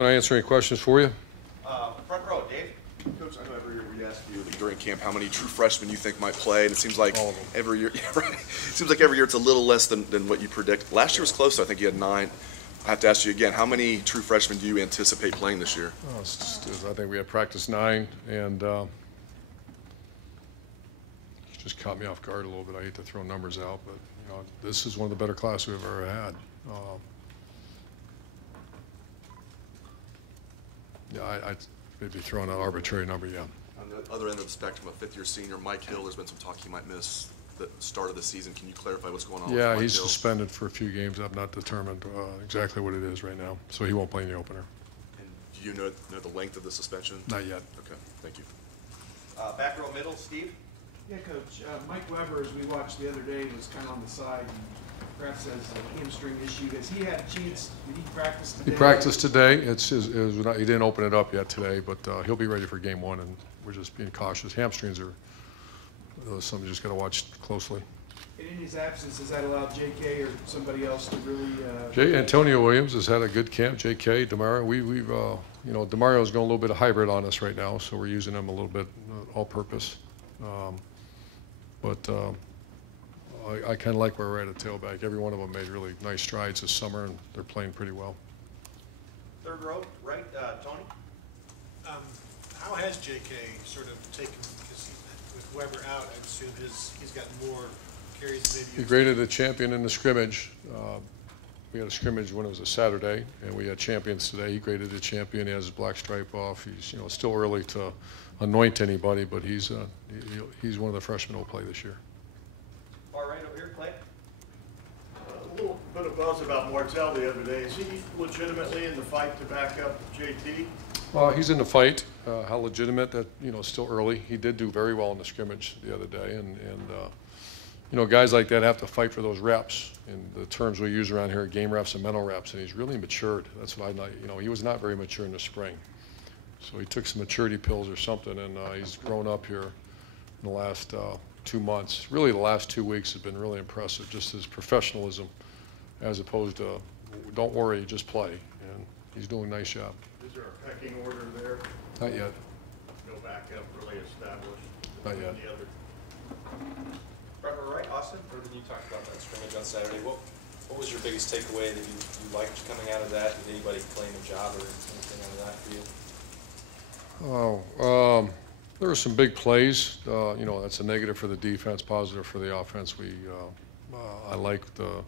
Can I answer any questions for you? Front row, Dave. Coach, I know every year we ask you during camp how many true freshmen you think might play, and it seems like All of them. every year, yeah, right. It seems like every year it's a little less than what you predict. Last year was close. I think you had 9. I have to ask you again, how many true freshmen do you anticipate playing this year? Oh, I think we had practice 9, and just caught me off guard a little bit. I hate to throw numbers out, but this is one of the better classes we've ever had. Yeah, I'd maybe throw an arbitrary number, yeah. On the other end of the spectrum, a fifth-year senior, Mike Hill, there's been some talk he might miss the start of the season. Can you clarify what's going on with Yeah, Mike he's Hill? suspended for a few games. I've not determined exactly what it is right now, so he won't play in the opener. And do you know the length of the suspension? Not yet. Okay, thank you. Back row middle, Steve. Yeah, Coach. Mike Weber, as we watched the other day, was kind of on the side and perhaps has a hamstring issue. Has he had a chance? Did he practice today? He practiced today. He didn't open it up yet today, but he'll be ready for game 1, and we're just being cautious. Hamstrings are something you just got to watch closely. And in his absence, has that allowed J.K. or somebody else to really? Antonio Williams has had a good camp. J.K. Demario, Demario's going a little bit of hybrid on us right now, so we're using him a little bit all-purpose. I kind of like where we're at tailback. Every one of them made really nice strides this summer, and they're playing pretty well. Third row, right, Tony. How has J.K. sort of taken, because with Weber out, I assume he's gotten more carries than maybe. He graded a champion in the scrimmage. We had a scrimmage when it was a Saturday, and we had champions today. He graded a champion. He has his black stripe off. He's still early to anoint anybody, but he's one of the freshmen who'll play this year. Far right over here, Clay. A little bit of buzz about Martell the other day. Is he legitimately in the fight to back up JT? Well, he's in the fight. How legitimate? That still early. He did do very well in the scrimmage the other day, and guys like that have to fight for those reps. And the terms we use around here are game reps and mental reps, and he's really matured. That's what I like. He was not very mature in the spring, so he took some maturity pills or something, and he's grown up here in the last 2 months. Really, the last 2 weeks have been really impressive. Just his professionalism, as opposed to don't worry, just play. And he's doing a nice job. Is there a pecking order there? Not yet. No backup really established? Not yet. The other. Front row right, Austin. When you talked about that scrimmage on Saturday, what was your biggest takeaway that you liked coming out of that? Did anybody claim a job or anything out of that for you? There were some big plays. That's a negative for the defense, positive for the offense. I like the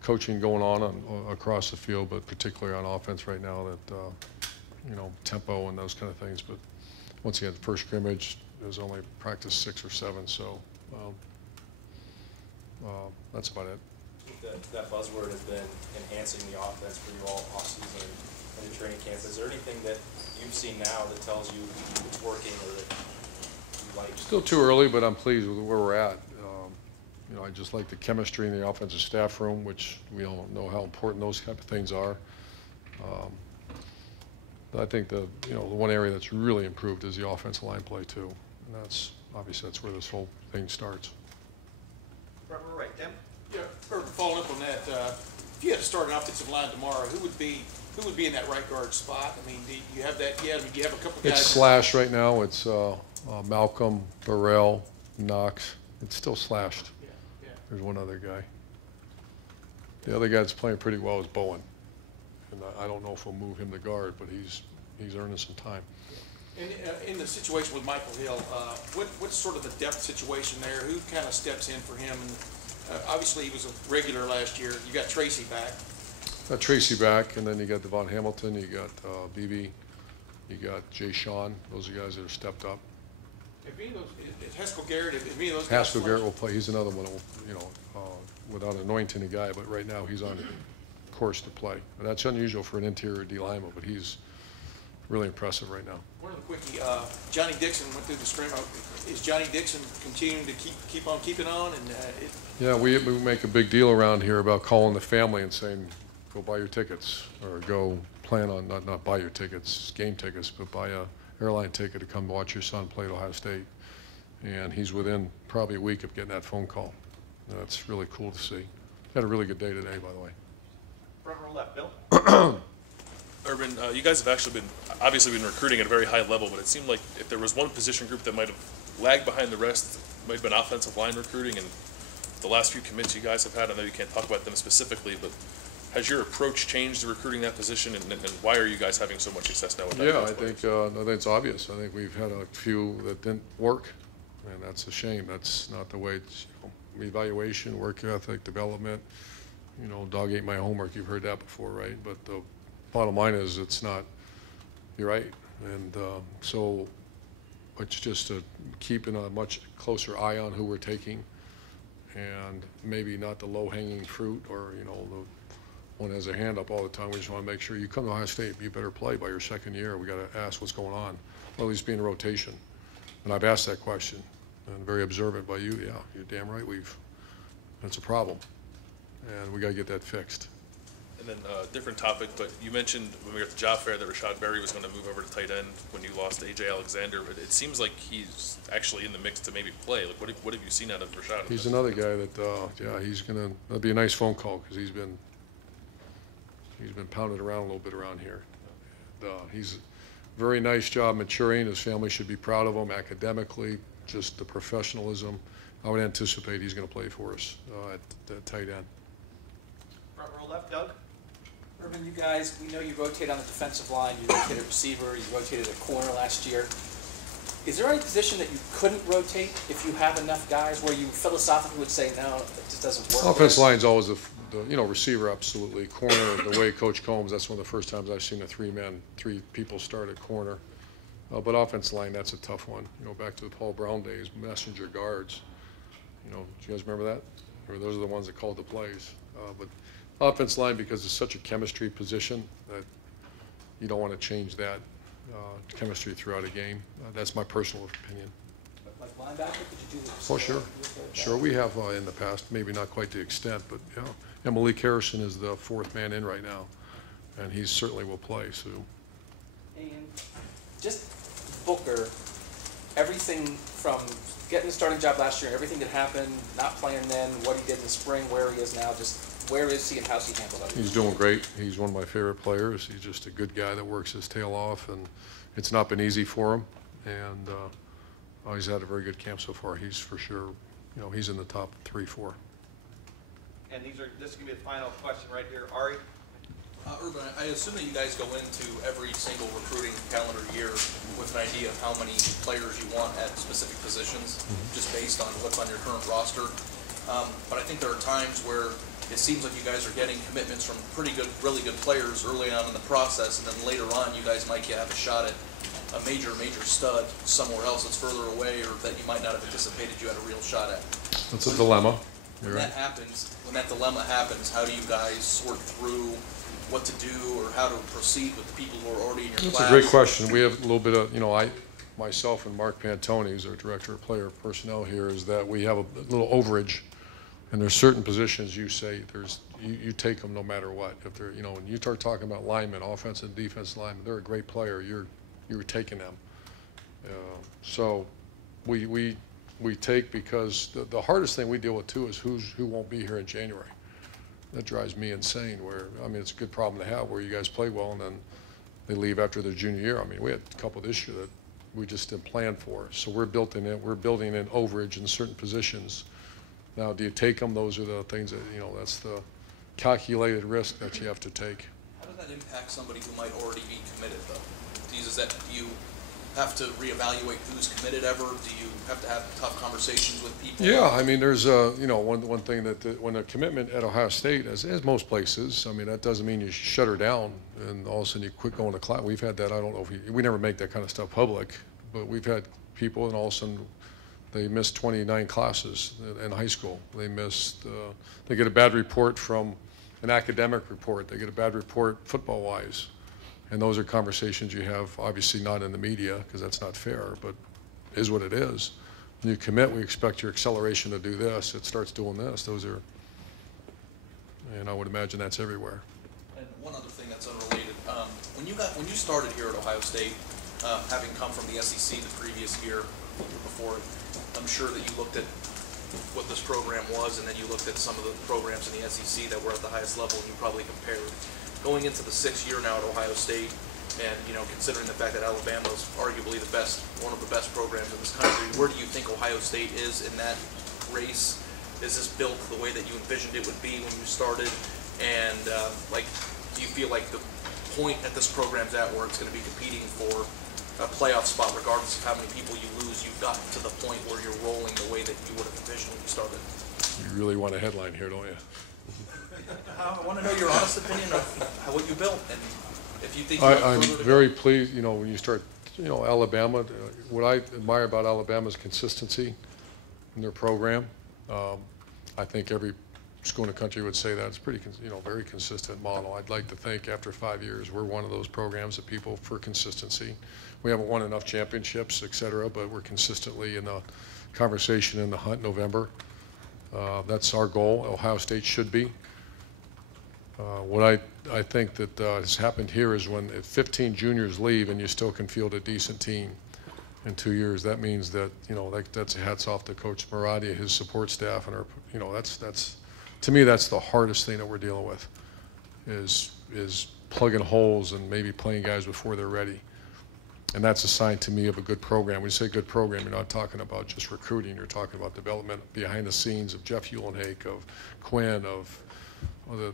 coaching going on across the field, but particularly on offense right now. That tempo and those kind of things. But once again, the first scrimmage, it was only practice 6 or 7, so that's about it. That buzzword has been enhancing the offense for you all offseason and the training camp. Is there anything that you've seen now that tells you it's working or that you like? Still too early, but I'm pleased with where we're at. I just like the chemistry in the offensive staff room, which we all know how important those type of things are. I think the one area that's really improved is the offensive line play too, and that's where this whole thing starts. Front row right, Tim. Yeah, following up on that, if you had to start an offensive line tomorrow, who would be in that right guard spot? I mean, do you have that yet? I mean, do you have a couple guys? It's slash right now. It's Malcolm, Burrell, Knox. It's still slashed. Yeah. There's one other guy. The other guy that's playing pretty well is Bowen. And I don't know if we'll move him to guard, but he's earning some time. And in the situation with Michael Hill, what's sort of the depth situation there? Who kind of steps in for him? And obviously he was a regular last year. You got Tracy back. Got Tracy back, and then you got Devon Hamilton, you got BB, you got Jay Sean. Those are guys that have stepped up. If Haskell Garrett, if any of those guys. Haskell Garrett will play. He's another one, without anointing a guy, but right now he's on course to play. And that's unusual for an interior D lineman, but he's really impressive right now. One of the quickie, Johnny Dixon went through the scrim. Is Johnny Dixon continuing to keep on keeping on? And yeah, we make a big deal around here about calling the family and saying, go buy your tickets, or go plan on not buy your tickets, game tickets, but buy a airline ticket to come watch your son play at Ohio State. And he's within probably a week of getting that phone call. That's really cool to see. Had a really good day today, by the way. Front row left, Bill. Urban, you guys have actually obviously been recruiting at a very high level, but it seemed like if there was one position group that might have lagged behind the rest, it might have been offensive line recruiting. And the last few commits you guys have had, I know you can't talk about them specifically, but has your approach changed to recruiting that position, and why are you guys having so much success now with that? Yeah, I think it's obvious. I think we've had a few that didn't work, and that's a shame. That's not the way it's, evaluation, work ethic, development, dog ate my homework. You've heard that before, right? But the bottom line is it's not, you're right. And so it's just keeping a much closer eye on who we're taking, and maybe not the low-hanging fruit or, the one has a hand up all the time. We just want to make sure you come to Ohio State, you better play by your second year. We got to ask what's going on, or at least be in rotation. And I've asked that question, and very observant by you. Yeah, you're damn right. That's a problem, and we got to get that fixed. And then different topic, but you mentioned when we were at the job fair that Rashad Berry was going to move over to tight end when you lost A.J. Alexander. But it seems like he's actually in the mix to maybe play. Like, what have you seen out of Rashad? He's another guy that, that'd be a nice phone call, because he's been pounded around a little bit around here. He's a very nice job maturing. His family should be proud of him academically, just the professionalism. I would anticipate he's going to play for us at tight end. Front row left, Doug. Urban, you guys, we know you rotate on the defensive line, you rotated receiver, you rotated a corner last year. Is there any position that you couldn't rotate if you have enough guys where you philosophically would say, no, it just doesn't work? Offense line's always the receiver, absolutely. Corner, the way Coach Combs, that's one of the first times I've seen three people start at corner. But offense line, that's a tough one. Back to the Paul Brown days, messenger guards. Do you guys remember that? Or those are the ones that called the plays. But offense line, because it's such a chemistry position that you don't want to change that chemistry throughout a game. That's my personal opinion. Like linebacker, could you do Oh, sure. Sure, we have in the past, maybe not quite to the extent, but yeah. And Malik Harrison is the fourth man in right now, and he certainly will play, so. And just Booker, everything from getting the starting job last year, everything that happened, not playing then, what he did in the spring, where he is now, just where is he and how's he handled it? He's doing great. He's one of my favorite players. He's just a good guy that works his tail off, and it's not been easy for him. And he's had a very good camp so far. He's for sure, he's in the top 3, 4. And this is going to be the final question right here. Ari? Urban, I assume that you guys go into every single recruiting calendar year with an idea of how many players you want at specific positions, just based on what's on your current roster. But I think there are times where it seems like you guys are getting commitments from really good players early on in the process, and then later on you guys might have a shot at a major stud somewhere else that's further away, or that you might not have anticipated you had a real shot at. That's a dilemma. When that happens, when that dilemma happens, how do you guys sort through what to do or how to proceed with the people who are already in your class? That's a great question. We have a little bit of, myself and Mark Pantone, who's our director of player personnel here, is that we have a little overage, and there's certain positions you say you take them no matter what. If they're, when you start talking about linemen, offensive and defensive linemen, they're a great player. You're taking them. So we take, because the hardest thing we deal with too is who won't be here in January. That drives me insane. It's a good problem to have where you guys play well and then they leave after their junior year. we had a couple this year that we just didn't plan for. So we're building in overage in certain positions. Now, do you take them? Those are the things that, that's the calculated risk that you have to take. How does that impact somebody who might already be committed, though? Do you have to reevaluate who's committed ever? Do you have to have tough conversations with people? Yeah, there's one thing that when a commitment at Ohio State, as most places, that doesn't mean you shut her down and all of a sudden you quit going to class. We've had that. I don't know if we never make that kind of stuff public, but we've had people and all of a sudden they missed 29 classes in high school. They get a bad report from an academic report. They get a bad report football-wise. And those are conversations you have, obviously not in the media, because that's not fair, but is what it is. When you commit, we expect your acceleration to do this. It starts doing this. And I would imagine that's everywhere. And one other thing that's unrelated. When you started here at Ohio State, having come from the SEC the previous year before, I'm sure that you looked at what this program was, and then you looked at some of the programs in the SEC that were at the highest level, and you probably compared. going into the 6th year now at Ohio State, and, you know, considering the fact that Alabama is arguably one of the best programs in this country, where do you think Ohio State is in that race? Is this built the way that you envisioned it would be when you started? And, do you feel like the point that this program's at where it's going to be competing for a playoff spot, regardless of how many people you lose, you've gotten to the point where you're rolling the way that you would have envisioned when you started? You really want a headline here, don't you? I want to know your honest opinion of what you built, and if you think you have I'm further to very go. pleased, you know, when you start, you know, Alabama, what I admire about Alabama is consistency in their program. I think every school in the country would say that. It's pretty, you know, very consistent model. I'd like to think after 5 years, we're one of those programs that people for consistency. We haven't won enough championships, et cetera, but we're consistently in the conversation in the hunt in November. That's our goal. Ohio State should be. What I think that has happened here is when 15 juniors leave and you still can field a decent team in 2 years, that means that, you know, that's hats off to Coach Maradi, his support staff, and our, you know, that's to me, that's the hardest thing that we're dealing with is plugging holes and maybe playing guys before they're ready. And that's a sign to me of a good program. When you say good program, you're not talking about just recruiting. You're talking about development behind the scenes of Jeff Uhlenhake, of Quinn, of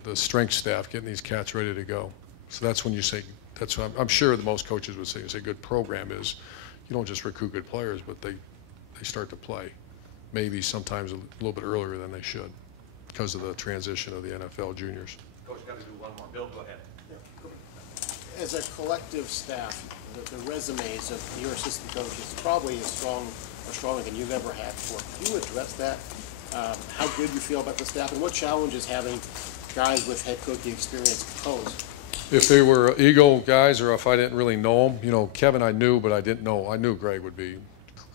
the strength staff, getting these cats ready to go. So that's when you say, that's what I'm sure that most coaches would say, you say good program is, you don't just recruit good players, but they start to play. Maybe sometimes a little bit earlier than they should because of the transition of the NFL juniors. Coach, got to do one more. Bill, go ahead. As a collective staff, the resumes of your assistant coaches is probably as strong or stronger than you've ever had before. Can you address that? How good you feel about the staff, and what challenges having guys with head coaching experience pose? If they were Eagle guys or if I didn't really know them, you know, Kevin I knew, but I didn't know. I knew Greg would be.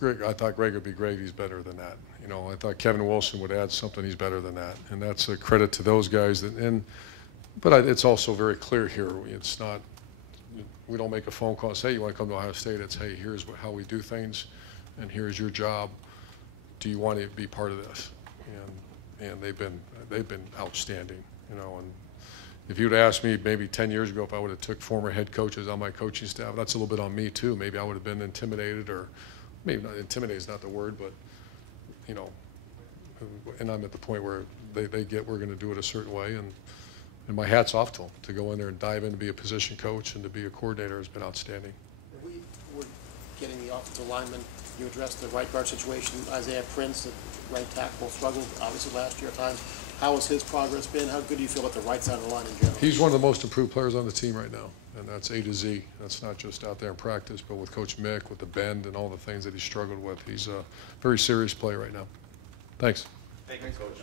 I thought Greg would be great. He's better than that. You know, I thought Kevin Wilson would add something. He's better than that, and that's a credit to those guys. But it's also very clear here. It's not. We don't make a phone call and say, hey, you want to come to Ohio State? It's, hey, here's how we do things, and here's your job. Do you want to be part of this? And they've been outstanding, you know. And if you'd asked me maybe 10 years ago if I would have took former head coaches on my coaching staff, that's a little bit on me too. Maybe I would have been intimidated, or maybe not, intimidated is not the word, but, you know, and I'm at the point where they get we're going to do it a certain way, and my hat's off to them. To go in there and dive in to be a position coach and to be a coordinator has been outstanding. We were getting the offensive lineman. You addressed the right guard situation. Isaiah Prince, the right tackle, struggled obviously last year at times. How has his progress been? How good do you feel about the right side of the line in general? He's one of the most improved players on the team right now, and that's A to Z. That's not just out there in practice, but with Coach Mick, with the bend and all the things that he struggled with. He's a very serious player right now. Thanks. Thank you, Coach.